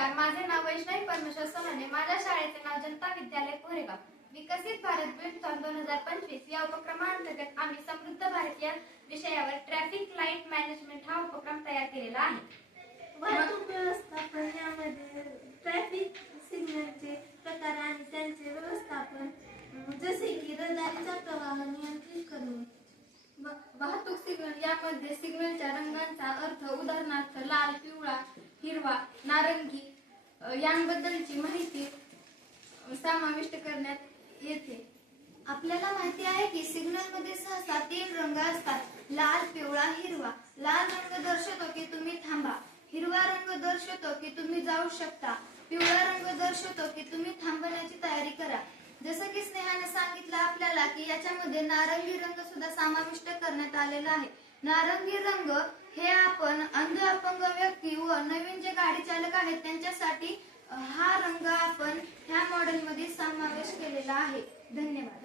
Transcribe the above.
नमस्कार, माझे नाव वैष्णवी परमेश्वर सोनवणे. माझ्या शाळेचे नाव जनता विद्यालय कोरेगाव. विकसित भारत बिल्डथॉन 2025 या उपक्रमांतर्गत आम्ही समृद्ध भारत या विषयावर ट्रॅफिक लाईट मॅनेजमेंट हा उपक्रम तयार केलेला आहे. वाहतूक व्यवस्थापन यामध्ये ट्रॅफिक सिग्नलचे प्रकार आणि त्यांचे व्यवस्थापन, जसे की रहदारीचा प्रवाह नियंत्रित करणे. वाहतूक सिग्नल यामध्ये सिग्नलच्या रंगांचा अर्थ, उदाहरणार्थ लाल, पिवळा, हिरवा, नारंगी यांबद्दलची माहिती समाविष्ट करण्यात येते. आपल्याला माहिती आहे की सिग्नल मध्ये सहसा 3 रंग असतात: लाल, पिवळा, हिरवा. लाल रंग दर्शवतो की तुम्ही थांबा. हिरवा रंग दर्शवतो की तुम्ही जाऊ शकता. पिवळा रंग दर्शवतो की तुम्ही थांबण्याची तयारी करा. जसं की स्नेहाने सांगितलं आपल्याला की याच्यामध्ये नारंगी रंग सुद्धा समाविष्ट करण्यात आलेला आहे. नारंगी रंग हे आपण अंध, अपंग व्यक्ती व नवीन जे गाडी चालक आहेत त्यांच्यासाठी हा रंग आपण ह्या मॉडेल मध्ये समावेश केलेला आहे. धन्यवाद.